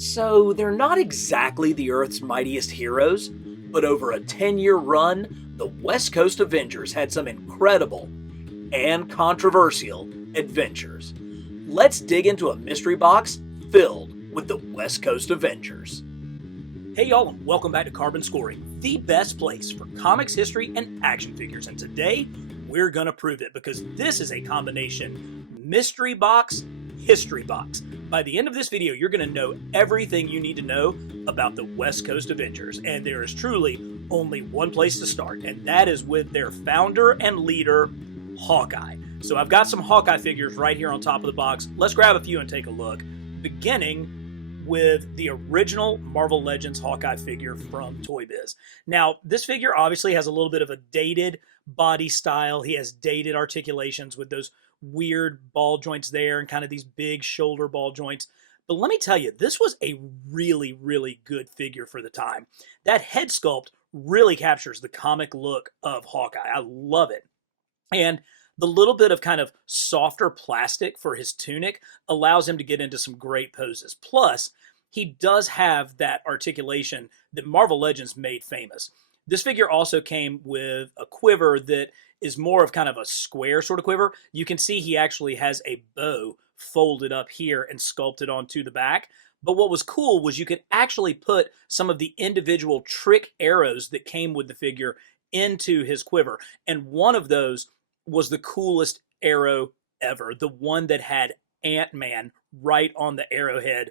So, they're not exactly the Earth's mightiest heroes, but over a 10-year run, the West Coast Avengers had some incredible and controversial adventures. Let's dig into a mystery box filled with the West Coast Avengers. Hey y'all, and welcome back to Carbon Scoring, the best place for comics, history, and action figures. And today, we're gonna prove it because this is a combination mystery box, history box. By the end of this video, you're gonna know everything you need to know about the West Coast Avengers. And there is truly only one place to start, and that is with their founder and leader, Hawkeye. So I've got some Hawkeye figures right here on top of the box. Let's grab a few and take a look, beginning with the original Marvel Legends Hawkeye figure from Toy Biz. Now, this figure obviously has a little bit of a dated body style. He has dated articulations with those weird ball joints there and kind of these big shoulder ball joints. But let me tell you, this was a really, really good figure for the time. That head sculpt really captures the comic look of Hawkeye. I love it. And the little bit of kind of softer plastic for his tunic allows him to get into some great poses. Plus, he does have that articulation that Marvel Legends made famous. This figure also came with a quiver that is more of kind of a square sort of quiver. You can see he actually has a bow folded up here and sculpted onto the back. But what was cool was you could actually put some of the individual trick arrows that came with the figure into his quiver. And one of those was the coolest arrow ever. The one that had Ant-Man right on the arrowhead,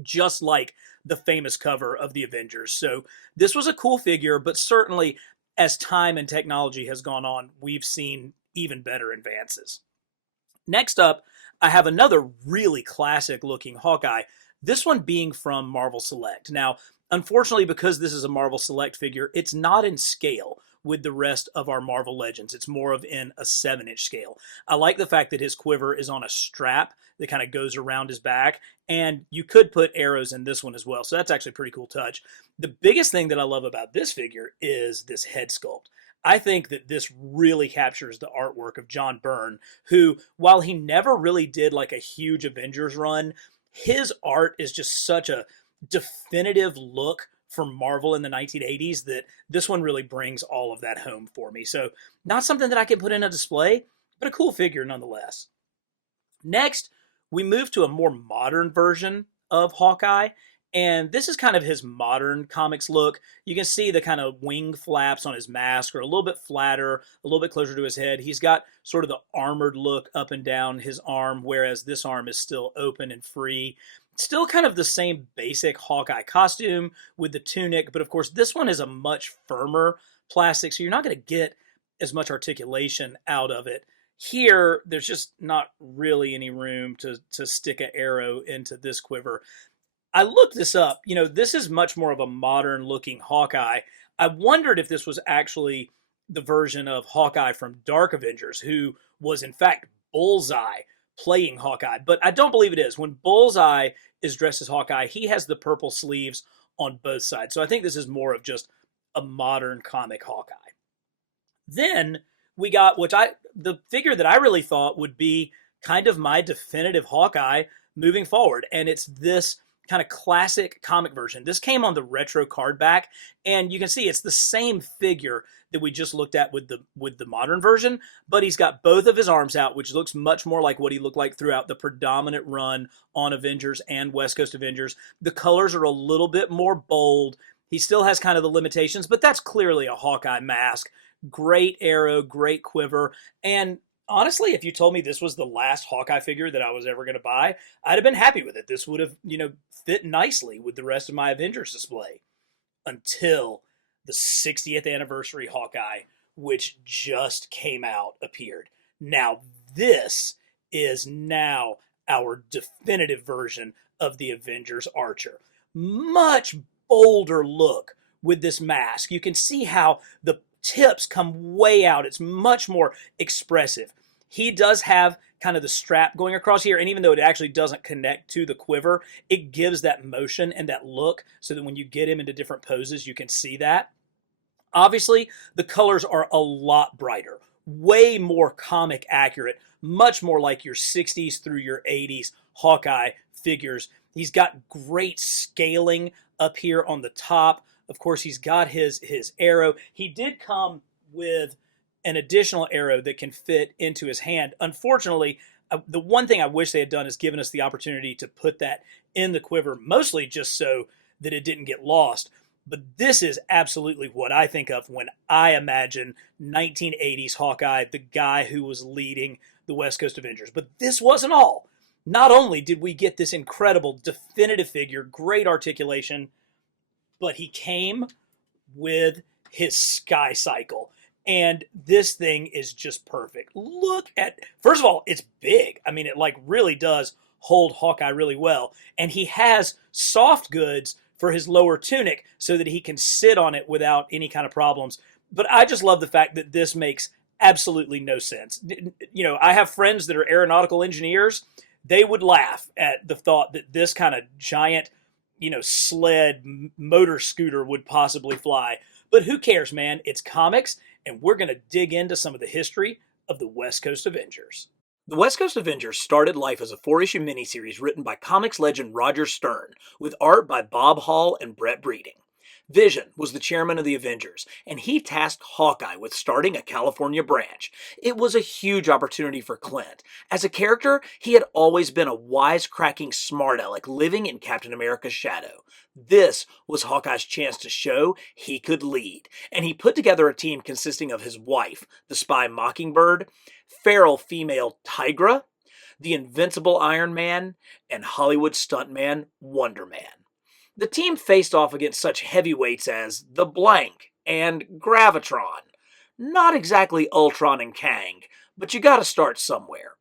just like the famous cover of the Avengers. So this was a cool figure, but certainly as time and technology has gone on, we've seen even better advances. Next up, I have another really classic looking Hawkeye, this one being from Marvel Select. Now, unfortunately, because this is a Marvel Select figure, it's not in scale with the rest of our Marvel Legends. It's more of in a 7-inch scale. I like the fact that his quiver is on a strap that kind of goes around his back, and you could put arrows in this one as well, so that's actually a pretty cool touch. The biggest thing that I love about this figure is this head sculpt. I think that this really captures the artwork of John Byrne, who, while he never really did like a huge Avengers run, his art is just such a definitive look for Marvel in the 1980s that this one really brings all of that home for me. So not something that I can put in a display, but a cool figure nonetheless. Next, we move to a more modern version of Hawkeye, and this is kind of his modern comics look. You can see the kind of wing flaps on his mask are a little bit flatter, a little bit closer to his head. He's got sort of the armored look up and down his arm, whereas this arm is still open and free. Still kind of the same basic Hawkeye costume with the tunic, but of course this one is a much firmer plastic, so you're not going to get as much articulation out of it. Here, there's just not really any room to stick an arrow into this quiver. I looked this up. You know, this is much more of a modern looking Hawkeye. I wondered if this was actually the version of Hawkeye from Dark Avengers, who was in fact Bullseye playing Hawkeye, but I don't believe it is. When Bullseye is dressed as Hawkeye, he has the purple sleeves on both sides. So I think this is more of just a modern comic Hawkeye. Then we got the figure that I really thought would be kind of my definitive Hawkeye moving forward, and it's this kind of classic comic version. This came on the retro card back, and you can see it's the same figure that we just looked at with the modern version, but he's got both of his arms out, which looks much more like what he looked like throughout the predominant run on Avengers and West Coast Avengers. The colors are a little bit more bold. He still has kind of the limitations, but that's clearly a Hawkeye mask. Great arrow, great quiver, and honestly, if you told me this was the last Hawkeye figure that I was ever going to buy, I'd have been happy with it. This would have, fit nicely with the rest of my Avengers display. Until the 60th anniversary Hawkeye, which just came out, appeared. Now, this is now our definitive version of the Avengers Archer. Much bolder look with this mask. You can see how the tips come way out. It's much more expressive. He does have kind of the strap going across here, and even though it actually doesn't connect to the quiver, it gives that motion and that look so that when you get him into different poses, you can see that. Obviously, the colors are a lot brighter, way more comic accurate, much more like your 60s through your 80s Hawkeye figures. He's got great scaling up here on the top. Of course, he's got his arrow. He did come with an additional arrow that can fit into his hand. Unfortunately, the one thing I wish they had done is given us the opportunity to put that in the quiver, mostly just so that it didn't get lost. But this is absolutely what I think of when I imagine 1980s Hawkeye, the guy who was leading the West Coast Avengers. But this wasn't all. Not only did we get this incredible definitive figure, great articulation, but he came with his sky cycle. And this thing is just perfect. Look at, first of all, it's big. I mean, it like really does hold Hawkeye really well. And he has soft goods for his lower tunic so that he can sit on it without any kind of problems. But I just love the fact that this makes absolutely no sense. You know, I have friends that are aeronautical engineers. They would laugh at the thought that this kind of giant, you know, sled motor scooter would possibly fly. But who cares, man? It's comics, and we're going to dig into some of the history of the West Coast Avengers. The West Coast Avengers started life as a 4-issue miniseries written by comics legend Roger Stern, with art by Bob Hall and Brett Breeding. Vision was the chairman of the Avengers, and he tasked Hawkeye with starting a California branch. It was a huge opportunity for Clint. As a character, he had always been a wisecracking smart aleck living in Captain America's shadow. This was Hawkeye's chance to show he could lead, and he put together a team consisting of his wife, the spy Mockingbird, feral female Tigra, the invincible Iron Man, and Hollywood stuntman Wonder Man. The team faced off against such heavyweights as The Blank and Gravitron. Not exactly Ultron and Kang, but you gotta start somewhere.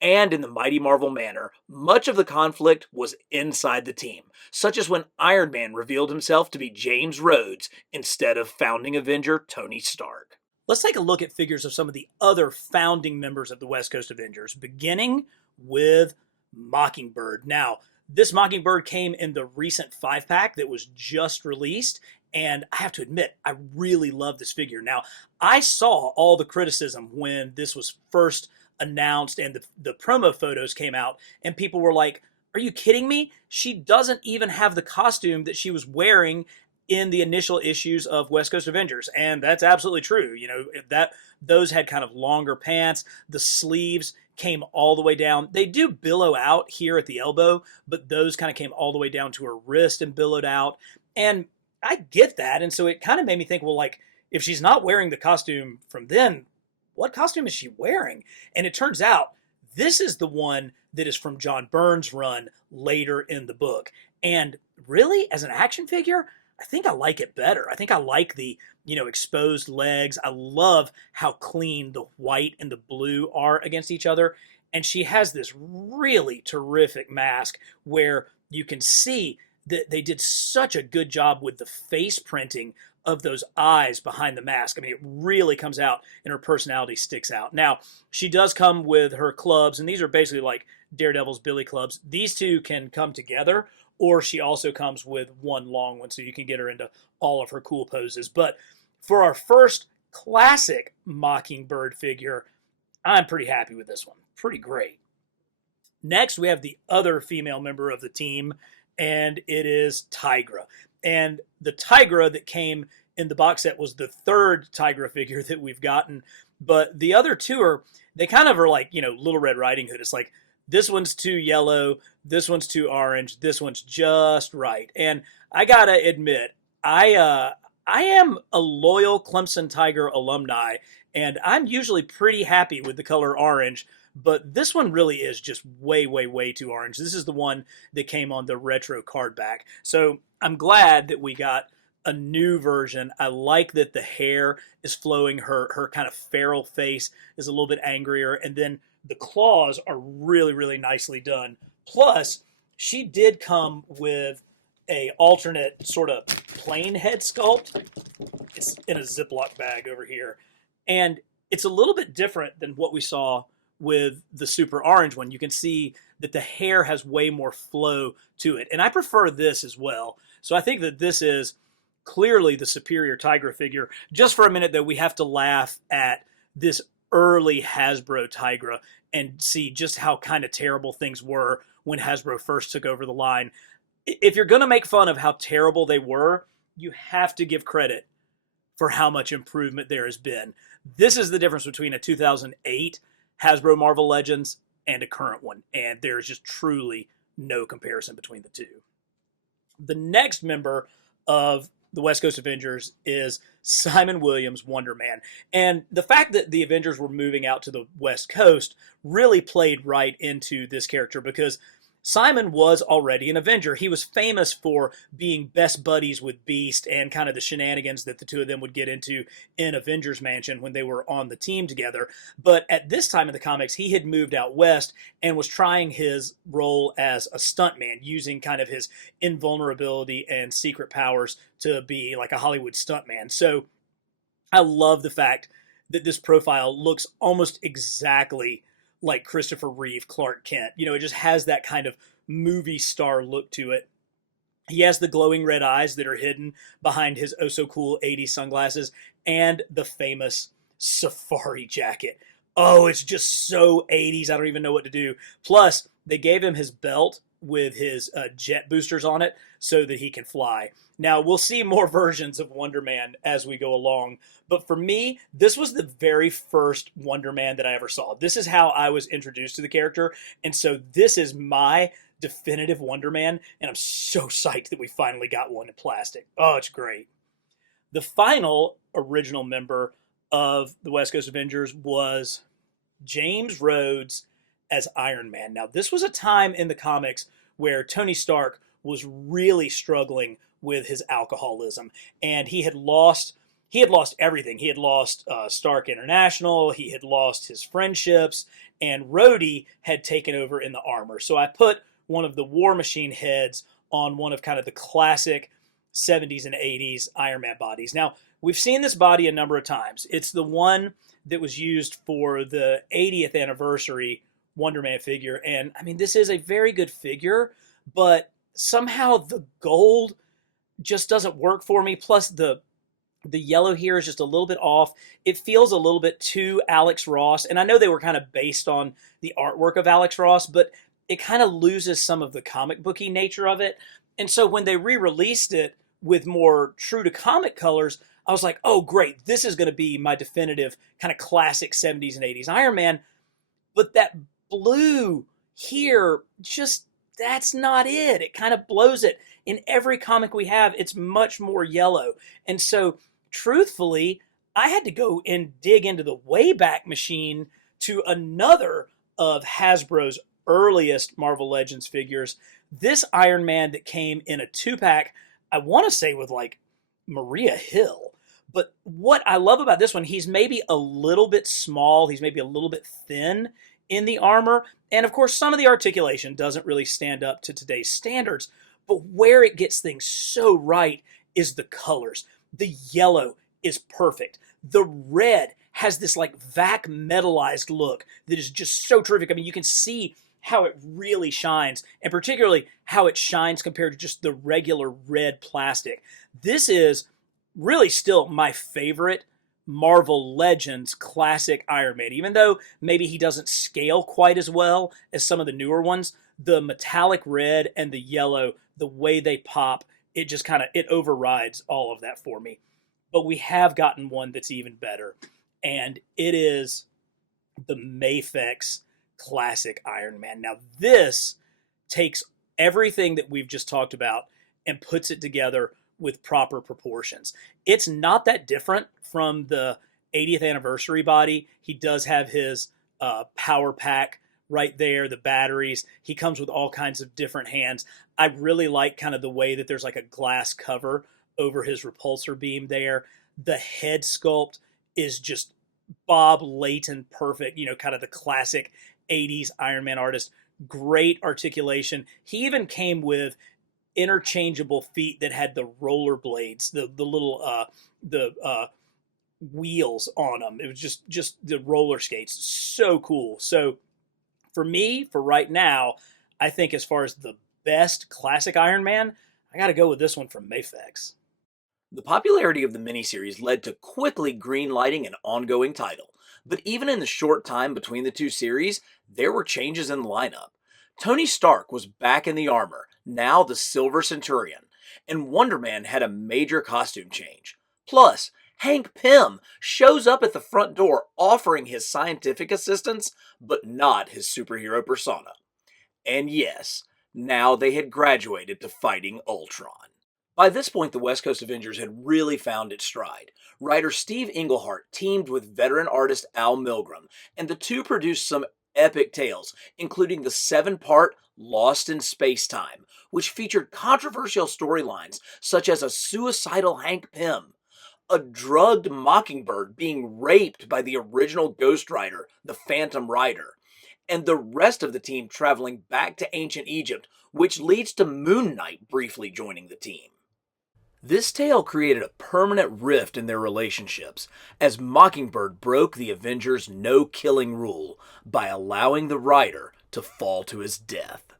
And in the Mighty Marvel manner, much of the conflict was inside the team, such as when Iron Man revealed himself to be James Rhodes instead of founding Avenger Tony Stark. Let's take a look at figures of some of the other founding members of the West Coast Avengers, beginning with Mockingbird. Now, this Mockingbird came in the recent 5-pack that was just released, and I have to admit, I really love this figure. Now, I saw all the criticism when this was first announced and the promo photos came out, and people were like, are you kidding me? She doesn't even have the costume that she was wearing in the initial issues of West Coast Avengers. And that's absolutely true. You know, that those had kind of longer pants. The sleeves came all the way down. They do billow out here at the elbow, but those kind of came all the way down to her wrist and billowed out. And I get that. And so it kind of made me think, well, like, if she's not wearing the costume from then, what costume is she wearing? And it turns out this is the one that is from John Byrne's run later in the book. And really, as an action figure, I think I like it better. I think I like the, you know, exposed legs. I love how clean the white and the blue are against each other. And she has this really terrific mask where you can see that they did such a good job with the face printing of those eyes behind the mask. I mean, it really comes out and her personality sticks out. Now, she does come with her clubs, and these are basically like Daredevil's Billy clubs. These two can come together, or she also comes with one long one, so you can get her into all of her cool poses. But for our first classic Mockingbird figure, I'm pretty happy with this one. Pretty great. Next, we have the other female member of the team, and it is Tigra. And the Tigra that came in the box set was the third Tigra figure that we've gotten. But the other two are, they kind of are like, you know, Little Red Riding Hood. It's like, this one's too yellow, this one's too orange, this one's just right. And I gotta admit, I am a loyal Clemson Tiger alumni, and I'm usually pretty happy with the color orange, but this one really is just way, way, way too orange. This is the one that came on the retro card back. So I'm glad that we got a new version. I like that the hair is flowing. Her kind of feral face is a little bit angrier. And then the claws are really, really nicely done. Plus, she did come with a alternate sort of plain head sculpt. It's in a Ziploc bag over here. And it's a little bit different than what we saw with the super orange one. You can see that the hair has way more flow to it. And I prefer this as well. So I think that this is clearly the superior Tigra figure. Just for a minute, though, we have to laugh at this early Hasbro Tigra and see just how kind of terrible things were when Hasbro first took over the line. If you're going to make fun of how terrible they were, you have to give credit for how much improvement there has been. This is the difference between a 2008 Hasbro Marvel Legends and a current one, and there's just truly no comparison between the two. The next member of the West Coast Avengers is Simon Williams' Wonder Man. And the fact that the Avengers were moving out to the West Coast really played right into this character, because Simon was already an Avenger. He was famous for being best buddies with Beast and kind of the shenanigans that the two of them would get into in Avengers Mansion when they were on the team together. But at this time in the comics, he had moved out west and was trying his role as a stuntman, using kind of his invulnerability and secret powers to be like a Hollywood stuntman. So I love the fact that this profile looks almost exactly like Christopher Reeve Clark Kent. You know, it just has that kind of movie star look to it. He has the glowing red eyes that are hidden behind his oh-so-cool 80s sunglasses and the famous safari jacket. Oh, it's just so 80s, I don't even know what to do. Plus, they gave him his belt with his jet boosters on it so that he can fly. Now, we'll see more versions of Wonder Man as we go along, but for me, this was the very first Wonder Man that I ever saw. This is how I was introduced to the character, and so this is my definitive Wonder Man, and I'm so psyched that we finally got one in plastic. Oh, it's great. The final original member of the West Coast Avengers was James Rhodes as Iron Man. Now, this was a time in the comics where Tony Stark was really struggling with his alcoholism, and he had lost everything. He had lost Stark International, he had lost his friendships, and Rhodey had taken over in the armor. So I put one of the War Machine heads on one of kind of the classic 70s and 80s Iron Man bodies. Now, we've seen this body a number of times. It's the one that was used for the 80th anniversary Wonder Man figure, and I mean, this is a very good figure, but somehow the gold just doesn't work for me. Plus the yellow here is just a little bit off. It feels a little bit too Alex Ross, and I know they were kind of based on the artwork of Alex Ross, but it kind of loses some of the comic booky nature of it. And so when they re-released it with more true to comic colors, I was like, oh great, this is going to be my definitive kind of classic 70s and 80s Iron Man. But that blue here, just, that's not it. It kind of blows it. In every comic we have, it's much more yellow. And so, truthfully, I had to go and dig into the Wayback Machine to another of Hasbro's earliest Marvel Legends figures. This Iron Man that came in a 2-pack, I want to say with like Maria Hill. But what I love about this one, he's maybe a little bit small. He's maybe a little bit thin in the armor. And of course, some of the articulation doesn't really stand up to today's standards. But where it gets things so right is the colors. The yellow is perfect. The red has this like vac metallized look that is just so terrific. I mean, you can see how it really shines, and particularly how it shines compared to just the regular red plastic. This is really still my favorite Marvel Legends classic Iron Man. Even though maybe he doesn't scale quite as well as some of the newer ones, the metallic red and the yellow, the way they pop, it just kind of, it overrides all of that for me. But we have gotten one that's even better, and it is the Mafex classic Iron Man. Now this takes everything that we've just talked about and puts it together with proper proportions. It's not that different from the 80th anniversary body. He does have his power pack right there, the batteries. He comes with all kinds of different hands. I really like kind of the way that there's like a glass cover over his repulsor beam there. The head sculpt is just Bob Layton perfect, you know, kind of the classic 80s Iron Man artist. Great articulation. He even came with interchangeable feet that had the roller blades, the little wheels on them. It was just the roller skates. So cool. So for me, for right now, I think as far as the best classic Iron Man, I got to go with this one from Mafex. The popularity of the miniseries led to quickly greenlighting an ongoing title, but even in the short time between the two series, there were changes in the lineup. Tony Stark was back in the armor, now the Silver Centurion, and Wonder Man had a major costume change. Plus, Hank Pym shows up at the front door offering his scientific assistance, but not his superhero persona. And yes, now they had graduated to fighting Ultron. By this point, the West Coast Avengers had really found its stride. Writer Steve Englehart teamed with veteran artist Al Milgrom, and the two produced some epic tales, including the 7-part Lost in Space-Time, which featured controversial storylines such as a suicidal Hank Pym, a drugged Mockingbird being raped by the original Ghost Rider, the Phantom Rider, and the rest of the team traveling back to ancient Egypt, which leads to Moon Knight briefly joining the team. This tale created a permanent rift in their relationships, as Mockingbird broke the Avengers' no-killing rule by allowing the Rider to fall to his death.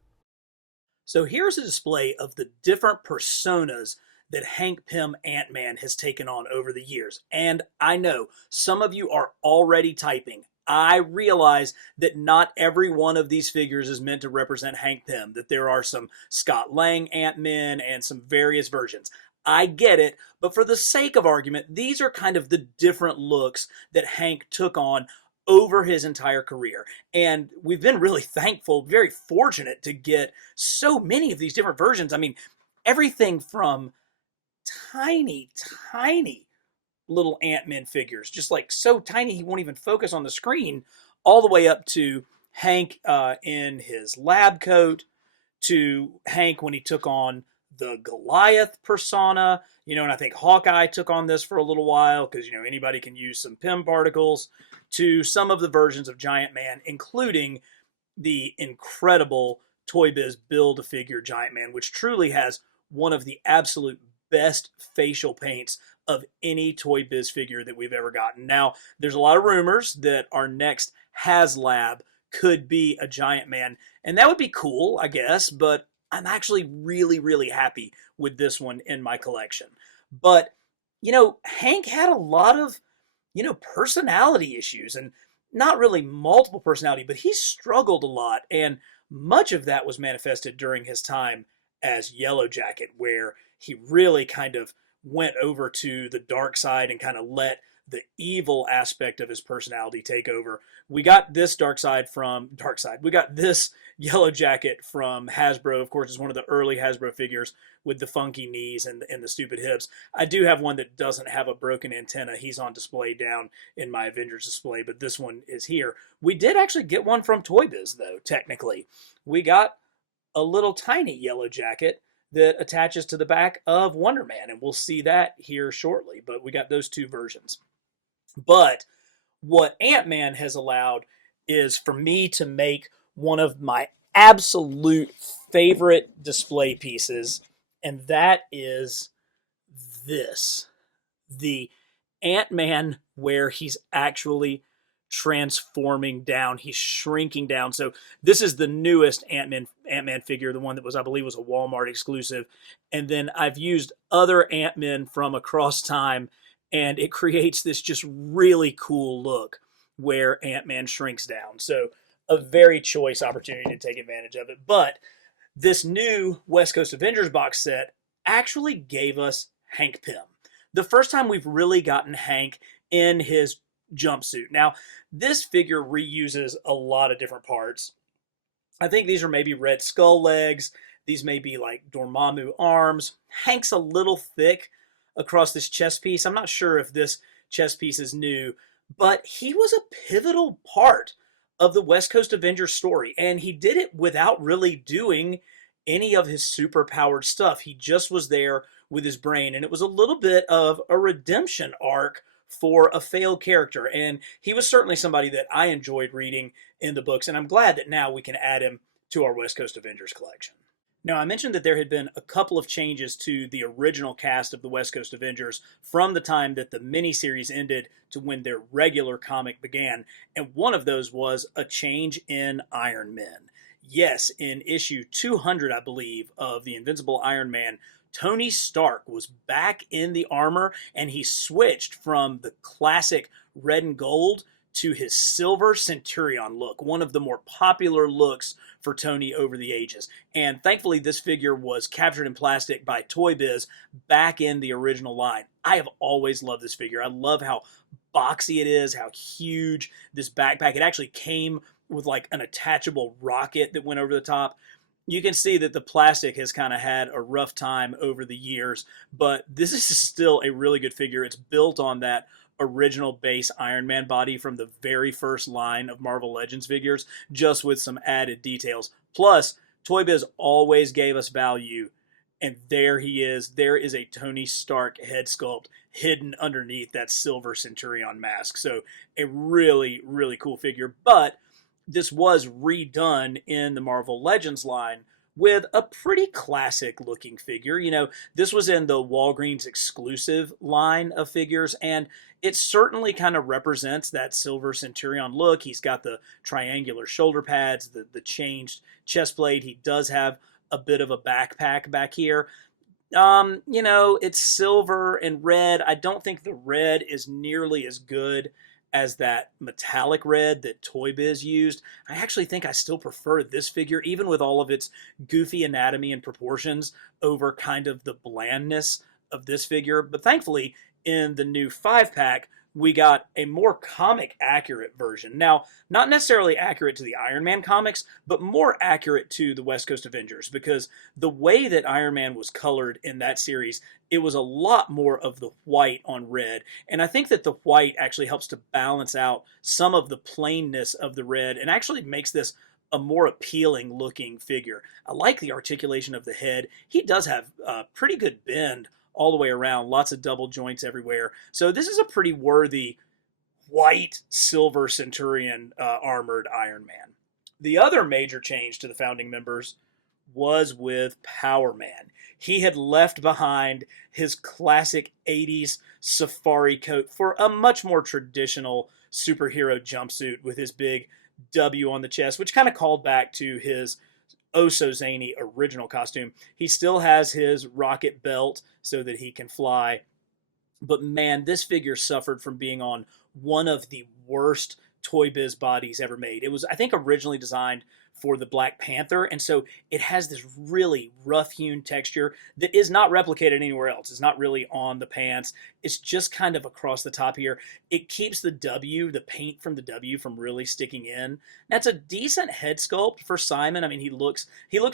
So here's a display of the different personas that Hank Pym Ant-Man has taken on over the years. And I know some of you are already typing. I realize that not every one of these figures is meant to represent Hank Pym, that there are some Scott Lang Ant-Men and some various versions. I get it, but for the sake of argument, these are kind of the different looks that Hank took on over his entire career. And we've been really thankful, very fortunate to get so many of these different versions. I mean, everything from tiny, tiny little Ant-Man figures, just like so tiny he won't even focus on the screen, all the way up to Hank in his lab coat, to Hank when he took on the Goliath persona, and I think Hawkeye took on this for a little while because, anybody can use some Pym particles, to some of the versions of Giant Man, including the incredible Toy Biz Build-A-Figure Giant Man, which truly has one of the absolute best facial paints of any Toy Biz figure that we've ever gotten. Now, there's a lot of rumors that our next HasLab could be a Giant Man, and that would be cool, I guess, but I'm actually really, really happy with this one in my collection. But, Hank had a lot of, personality issues, and not really multiple personality, but he struggled a lot, and much of that was manifested during his time as Yellow Jacket, where he really kind of went over to the dark side and kind of let the evil aspect of his personality take over. We got this we got this Yellow Jacket from Hasbro. Of course, it's one of the early Hasbro figures with the funky knees and the stupid hips. I do have one that doesn't have a broken antenna. He's on display down in my Avengers display, but this one is here. We did actually get one from Toy Biz, though, technically. We got a little tiny Yellow Jacket that attaches to the back of Wonder Man, and we'll see that here shortly, but we got those two versions. But what Ant-Man has allowed is for me to make one of my absolute favorite display pieces, and that is this. The Ant-Man where he's actually transforming down. He's shrinking down. So this is the newest Ant-Man figure, the one that I believe was a Walmart exclusive. And then I've used other Ant-Men from across time, and it creates this just really cool look where Ant-Man shrinks down. So a very choice opportunity to take advantage of it. But this new West Coast Avengers box set actually gave us Hank Pym. The first time we've really gotten Hank in his jumpsuit. Now, this figure reuses a lot of different parts. I think these are maybe Red Skull legs. These may be like Dormammu arms. Hank's a little thick across this chest piece. I'm not sure if this chest piece is new, but he was a pivotal part of the West Coast Avengers story, and he did it without really doing any of his super-powered stuff. He just was there with his brain, and it was a little bit of a redemption arc for a failed character, and he was certainly somebody that I enjoyed reading in the books, and I'm glad that now we can add him to our West Coast Avengers collection. Now, I mentioned that there had been a couple of changes to the original cast of the West Coast Avengers from the time that the miniseries ended to when their regular comic began, and one of those was a change in Iron Men. Yes, in issue 200, I believe, of the Invincible Iron Man, Tony Stark was back in the armor, and he switched from the classic red and gold to his Silver Centurion look, one of the more popular looks for Tony over the ages. And thankfully, this figure was captured in plastic by Toy Biz back in the original line. I have always loved this figure. I love how boxy it is, how huge this backpack. It actually came with like an attachable rocket that went over the top. You can see that the plastic has kind of had a rough time over the years, but this is still a really good figure. It's built on that original base Iron Man body from the very first line of Marvel Legends figures, just with some added details. Plus, Toy Biz always gave us value, and there he is. There is a Tony Stark head sculpt hidden underneath that Silver Centurion mask. So a really, really cool figure, but this was redone in the Marvel Legends line with a pretty classic looking figure. You know, this was in the Walgreens exclusive line of figures, and it certainly kind of represents that Silver Centurion look. He's got the triangular shoulder pads, the changed chest plate. He does have a bit of a backpack back here. You know, it's silver and red. I don't think the red is nearly as good as that metallic red that Toy Biz used. I actually think I still prefer this figure, even with all of its goofy anatomy and proportions, over kind of the blandness of this figure. But thankfully, in the new 5-pack, we got a more comic accurate version. Now, not necessarily accurate to the Iron Man comics, but more accurate to the West Coast Avengers, because the way that Iron Man was colored in that series, it was a lot more of the white on red. And I think that the white actually helps to balance out some of the plainness of the red and actually makes this a more appealing looking figure. I like the articulation of the head. He does have a pretty good bend all the way around, lots of double joints everywhere. So this is a pretty worthy white Silver Centurion armored Iron Man. The other major change to the founding members was with Power Man. He had left behind his classic 80s safari coat for a much more traditional superhero jumpsuit with his big W on the chest, which kind of called back to his oh-so-zany original costume. He still has his rocket belt so that he can fly. But man, this figure suffered from being on one of the worst Toy Biz bodies ever made. It was, I think, originally designed for the Black Panther, and so it has this really rough-hewn texture that is not replicated anywhere else. It's not really on the pants. It's just kind of across the top here. It keeps the W, the paint from the W, from really sticking in. That's a decent head sculpt for Simon. I mean, he looks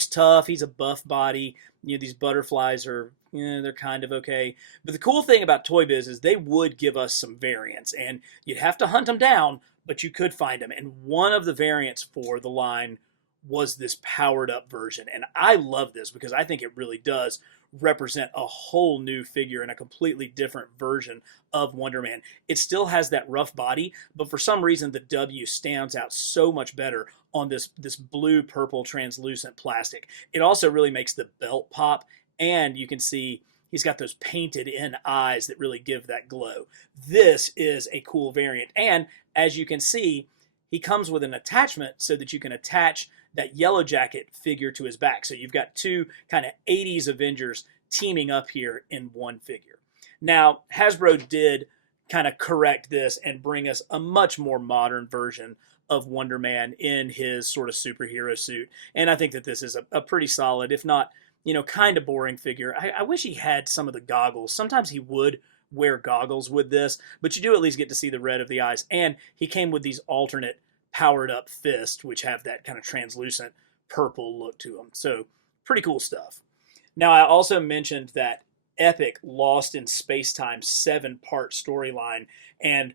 tough. He's a buff body. You know, these butterflies are, they're kind of okay. But the cool thing about Toy Biz is they would give us some variants, and you'd have to hunt them down, but you could find them. And one of the variants for the line was this powered up version. And I love this because I think it really does represent a whole new figure and a completely different version of Wonder Man. It still has that rough body, but for some reason the W stands out so much better on this blue-purple translucent plastic. It also really makes the belt pop, and you can see he's got those painted in eyes that really give that glow. This is a cool variant, and as you can see, he comes with an attachment so that you can attach that Yellow Jacket figure to his back. So you've got two kind of 80s Avengers teaming up here in one figure. Now, Hasbro did kind of correct this and bring us a much more modern version of Wonder Man in his sort of superhero suit. And I think that this is a pretty solid, if not, kind of boring figure. I wish he had some of the goggles. Sometimes he would wear goggles with this, but you do at least get to see the red of the eyes. And he came with these alternate powered up fists, which have that kind of translucent purple look to them. So pretty cool stuff. Now, I also mentioned that epic Lost in Space-Time 7-part storyline, and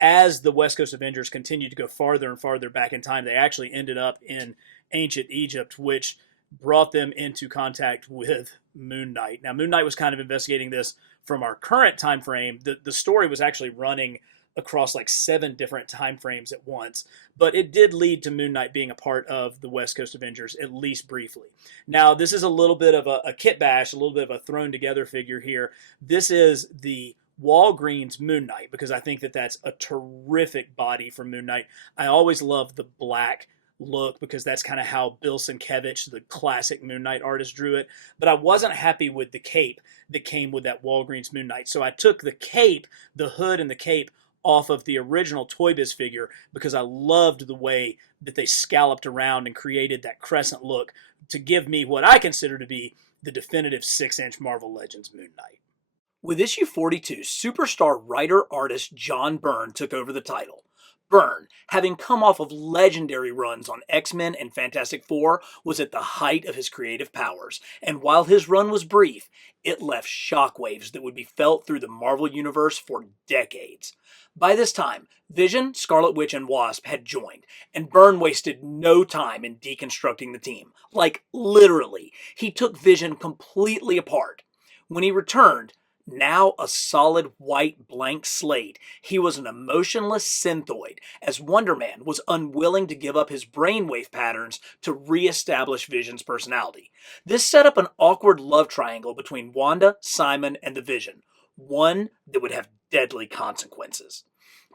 as the West Coast Avengers continued to go farther and farther back in time, they actually ended up in ancient Egypt, which brought them into contact with Moon Knight. Now, Moon Knight was kind of investigating this from our current time frame. The story was actually running across like 7 different time frames at once, but it did lead to Moon Knight being a part of the West Coast Avengers, at least briefly. Now, this is a little bit of a kit bash, a little bit of a thrown together figure here. This is the Walgreens Moon Knight, because I think that that's a terrific body for Moon Knight. I always love the black look because that's kind of how Bill Sienkiewicz, the classic Moon Knight artist, drew it. But I wasn't happy with the cape that came with that Walgreens Moon Knight. So I took the cape, the hood and the cape, off of the original Toy Biz figure because I loved the way that they scalloped around and created that crescent look to give me what I consider to be the definitive 6-inch Marvel Legends Moon Knight. With issue 42, superstar writer-artist John Byrne took over the title. Byrne, having come off of legendary runs on X-Men and Fantastic Four, was at the height of his creative powers, and while his run was brief, it left shockwaves that would be felt through the Marvel Universe for decades. By this time, Vision, Scarlet Witch, and Wasp had joined, and Byrne wasted no time in deconstructing the team. Like, literally, he took Vision completely apart. When he returned, now a solid white blank slate, he was an emotionless synthoid, as Wonder Man was unwilling to give up his brainwave patterns to re-establish Vision's personality. This set up an awkward love triangle between Wanda, Simon, and the Vision, one that would have deadly consequences.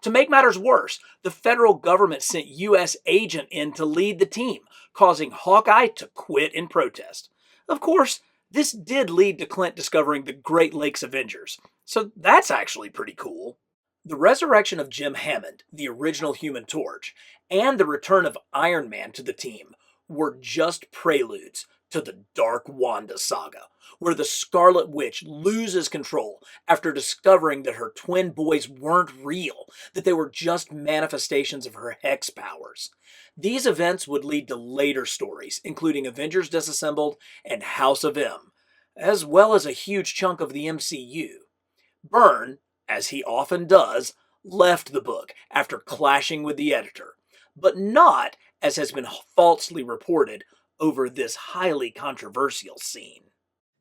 To make matters worse, the federal government sent U.S. agent in to lead the team, causing Hawkeye to quit in protest. Of course, this did lead to Clint discovering the Great Lakes Avengers, so that's actually pretty cool. The resurrection of Jim Hammond, the original Human Torch, and the return of Iron Man to the team were just preludes to the Dark Wanda saga, where the Scarlet Witch loses control after discovering that her twin boys weren't real, that they were just manifestations of her hex powers. These events would lead to later stories, including Avengers Disassembled and House of M, as well as a huge chunk of the MCU. Byrne, as he often does, left the book after clashing with the editor, but not, as has been falsely reported, over this highly controversial scene.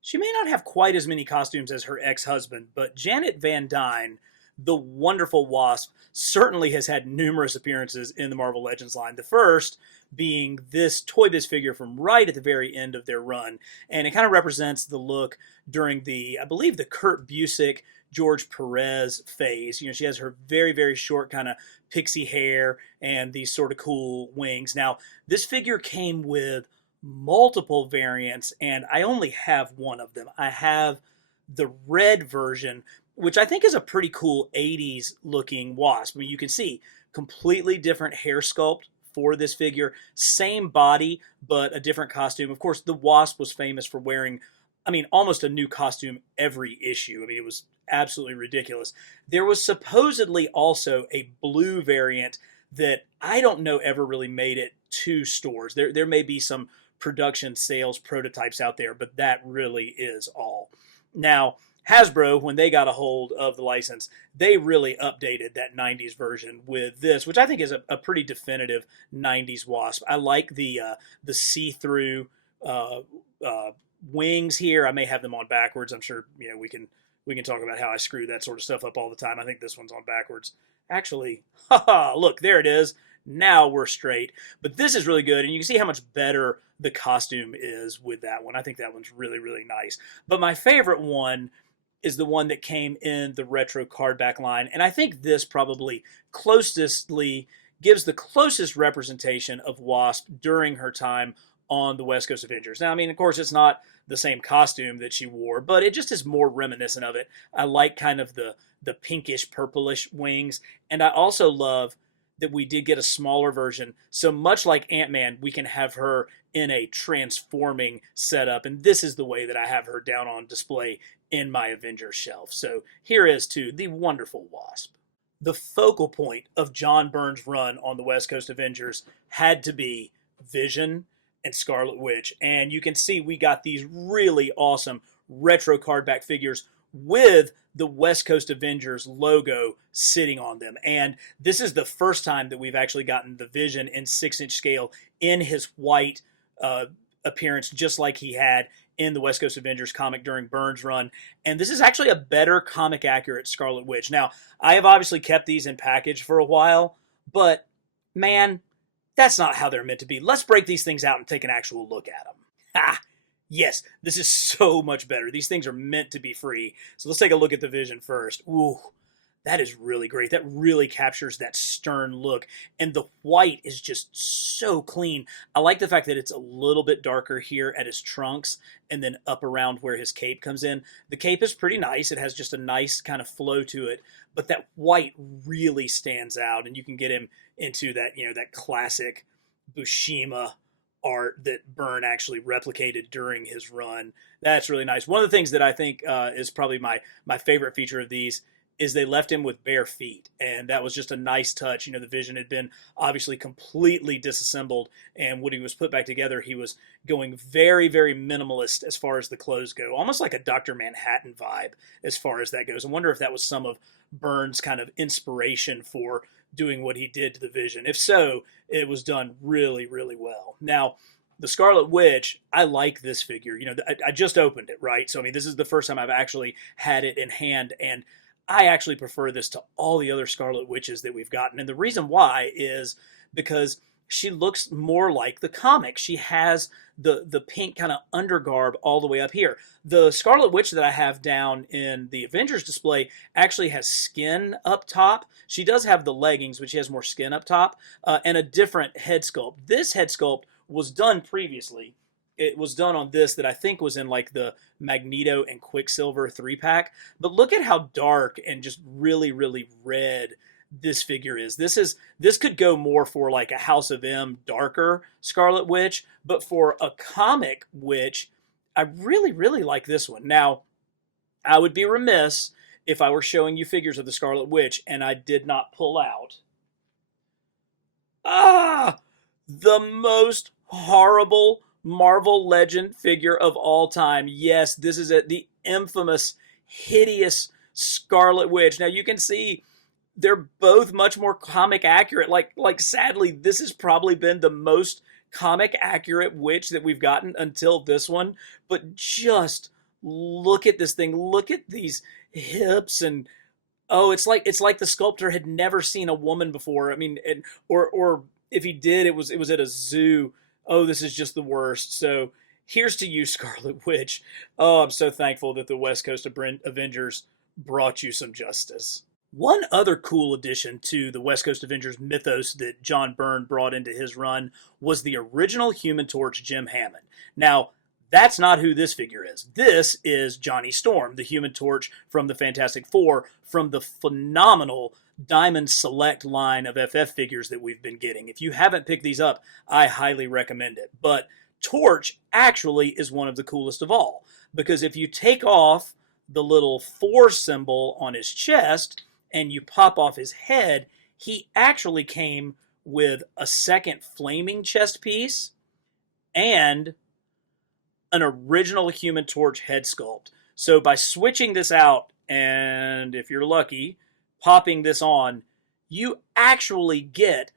She may not have quite as many costumes as her ex-husband, but Janet Van Dyne, the wonderful Wasp, certainly has had numerous appearances in the Marvel Legends line. The first being this Toy Biz figure from right at the very end of their run. And it kind of represents the look during I believe the Kurt Busiek, George Perez phase. You know, she has her very, very short kind of pixie hair and these sort of cool wings. Now, this figure came with multiple variants, and I only have one of them. I have the red version, which I think is a pretty cool 80s looking Wasp. I mean, you can see completely different hair sculpt for this figure, same body, but a different costume. Of course, the Wasp was famous for wearing, almost a new costume every issue. It was absolutely ridiculous. There was supposedly also a blue variant that I don't know ever really made it to stores. There may be some production sales prototypes out there, but that really is all. Now, Hasbro, when they got a hold of the license, they really updated that 90s version with this, which I think is a pretty definitive 90s Wasp. I like the see-through wings here. I may have them on backwards. I'm sure we can talk about how I screw that sort of stuff up all the time. I think this one's on backwards. Actually, look, there it is. Now we're straight. But this is really good, and you can see how much better the costume is with that one. I think that one's really, really nice. But my favorite one is the one that came in the retro cardback line, and I think this probably closestly gives the closest representation of Wasp during her time on the West Coast Avengers. Now, of course, it's not the same costume that she wore, but it just is more reminiscent of it. I like kind of the pinkish, purplish wings, and I also love that we did get a smaller version. So much like Ant-Man, we can have her in a transforming setup, and this is the way that I have her down on display in my Avengers shelf. So here is to the wonderful Wasp. The focal point of John Byrne's run on the West Coast Avengers had to be Vision and Scarlet Witch, and you can see we got these really awesome retro cardback figures with the West Coast Avengers logo sitting on them. And this is the first time that we've actually gotten the Vision in 6-inch scale in his white appearance, just like he had in the West Coast Avengers comic during Byrne's run. And this is actually a better comic accurate Scarlet Witch. Now, I have obviously kept these in package for a while, but man, that's not how they're meant to be. Let's break these things out and take an actual look at them. Ha! Yes, this is so much better. These things are meant to be free. So let's take a look at the Vision first. Ooh, That is really great. That really captures that stern look. And the white is just so clean. I like the fact that it's a little bit darker here at his trunks and then up around where his cape comes in. The cape is pretty nice. It has just a nice kind of flow to it, but that white really stands out, and you can get him into that, that classic Bushima art that Byrne actually replicated during his run. That's really nice. One of the things that I think is probably my favorite feature of these is they left him with bare feet, and that was just a nice touch. The Vision had been obviously completely disassembled, and when he was put back together, he was going very, very minimalist as far as the clothes go, almost like a Dr. Manhattan vibe as far as that goes. I wonder if that was some of Byrne's kind of inspiration for doing what he did to the Vision. If so, it was done really, really well. Now, the Scarlet Witch, I like this figure. I just opened it, right? So, this is the first time I've actually had it in hand, and I actually prefer this to all the other Scarlet Witches that we've gotten. And the reason why is because she looks more like the comic. She has the pink kind of undergarb all the way up here. The Scarlet Witch that I have down in the Avengers display actually has skin up top. She does have the leggings, but she has more skin up top, and a different head sculpt. This head sculpt was done previously. It was done on this that I think was in like the Magneto and Quicksilver 3-pack. But look at how dark and just really, really red this figure is. This could go more for like a House of M darker Scarlet Witch, but for a comic witch, I really, really like this one. Now, I would be remiss if I were showing you figures of the Scarlet Witch and I did not pull out the most horrible Marvel Legend figure of all time. Yes, this is it, the infamous, hideous Scarlet Witch. Now you can see they're both much more comic accurate. Like sadly, this has probably been the most comic accurate witch that we've gotten until this one. But just look at this thing. Look at these hips, and it's like the sculptor had never seen a woman before. Or if he did, it was at a zoo. Oh, this is just the worst. So here's to you, Scarlet Witch. Oh, I'm so thankful that the West Coast Avengers brought you some justice. One other cool addition to the West Coast Avengers mythos that John Byrne brought into his run was the original Human Torch, Jim Hammond. Now, that's not who this figure is. This is Johnny Storm, the Human Torch from the Fantastic Four, from the phenomenal Diamond Select line of FF figures that we've been getting. If you haven't picked these up, I highly recommend it. But Torch actually is one of the coolest of all, because if you take off the little 4 symbol on his chest and you pop off his head, he actually came with a second flaming chest piece and an original Human Torch head sculpt. So by switching this out, and if you're lucky, popping this on, you actually get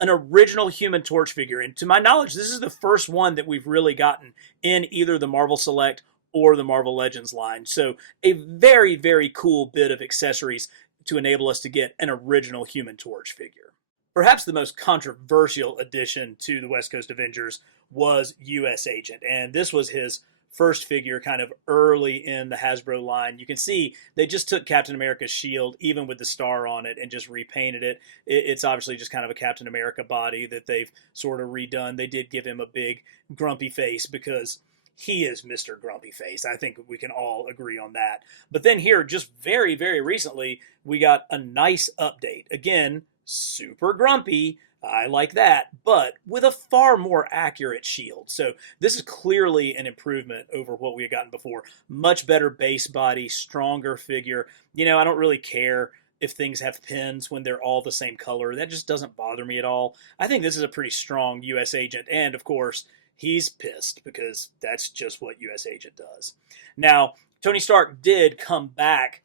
an original Human Torch figure. And to my knowledge, this is the first one that we've really gotten in either the Marvel Select or the Marvel Legends line. So a very, very cool bit of accessories to enable us to get an original Human Torch figure. Perhaps the most controversial addition to the West Coast Avengers was U.S. Agent, and this was his first figure kind of early in the Hasbro line. You can see they just took Captain America's shield, even with the star on it, and just repainted it. It's obviously just kind of a Captain America body that they've sort of redone. They did give him a big grumpy face because he is Mr. Grumpy Face. I think we can all agree on that. But then here, just very, very recently, we got a nice update. Again, super grumpy. I like that, but with a far more accurate shield. So this is clearly an improvement over what we had gotten before. Much better base body, stronger figure. I don't really care if things have pins when they're all the same color. That just doesn't bother me at all. I think this is a pretty strong U.S. Agent, and of course, he's pissed because that's just what U.S. Agent does. Now, Tony Stark did come back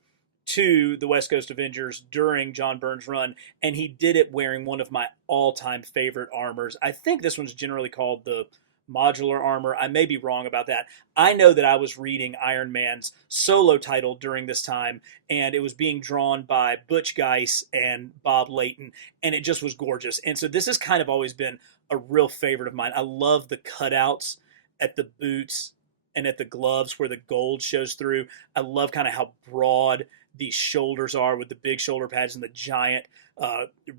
to the West Coast Avengers during John Byrne's run, and he did it wearing one of my all-time favorite armors. I think this one's generally called the modular armor. I may be wrong about that. I know that I was reading Iron Man's solo title during this time, and it was being drawn by Butch Guice and Bob Layton, and it just was gorgeous. And so this has kind of always been a real favorite of mine. I love the cutouts at the boots and at the gloves where the gold shows through. I love kind of how broad these shoulders are with the big shoulder pads and the giant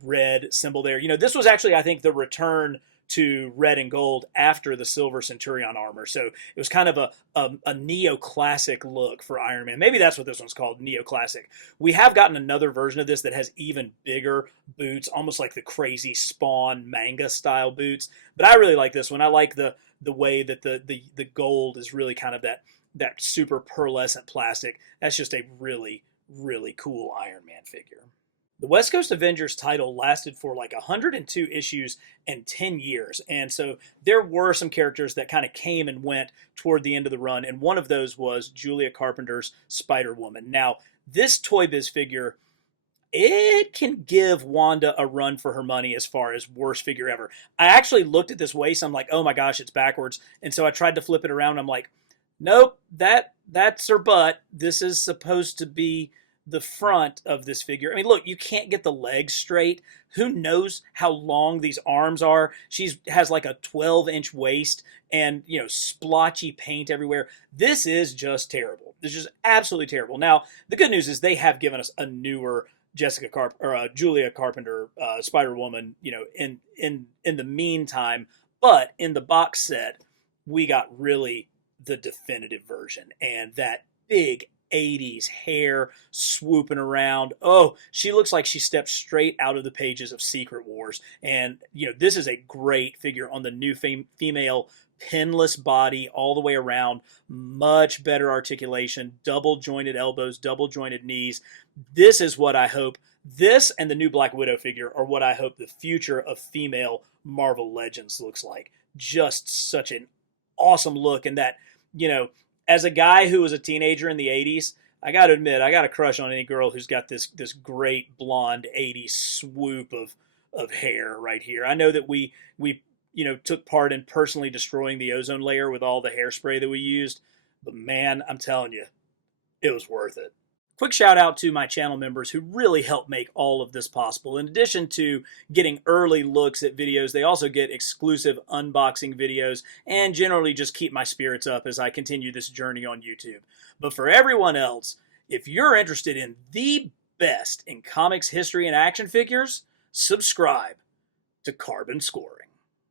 red symbol there. You know, this was actually, I think, the return to red and gold after the silver Centurion armor. So it was kind of a neoclassic look for Iron Man. Maybe that's what this one's called, neoclassic. We have gotten another version of this that has even bigger boots, almost like the crazy Spawn manga style boots. But I really like this one. I like the way that the gold is really kind of that super pearlescent plastic. That's just a really, really cool Iron Man figure. The West Coast Avengers title lasted for like 102 issues and 10 years. And so there were some characters that kind of came and went toward the end of the run. And one of those was Julia Carpenter's Spider-Woman. Now, this Toy Biz figure, it can give Wanda a run for her money as far as worst figure ever. I actually looked at this waist. I'm like, oh my gosh, it's backwards. And so I tried to flip it around. I'm like, nope, that's her butt. This is supposed to be the front of this figure. I mean, look, you can't get the legs straight. Who knows how long these arms are? She has like a 12-inch waist and, you know, splotchy paint everywhere. This is just terrible. This is just absolutely terrible. Now, the good news is they have given us a newer Julia Carpenter Spider-Woman, you know, in the meantime. But in the box set, we got really the definitive version, and that big 80s hair swooping around. Oh, she looks like she stepped straight out of the pages of Secret Wars. And, you know, this is a great figure on the new female pinless body all the way around. Much better articulation, double jointed elbows, double jointed knees. This is what I hope. This and the new Black Widow figure are what I hope the future of female Marvel Legends looks like. Just such an awesome look. And that, you know, as a guy who was a teenager in the 80s, I got to admit, I got a crush on any girl who's got this great blonde 80s swoop of hair right here. I know that we you know, took part in personally destroying the ozone layer with all the hairspray that we used, but man, I'm telling you, it was worth it. Quick shout out to my channel members who really helped make all of this possible. In addition to getting early looks at videos, they also get exclusive unboxing videos and generally just keep my spirits up as I continue this journey on YouTube. But for everyone else, if you're interested in the best in comics history and action figures, subscribe to Carbon Scoring.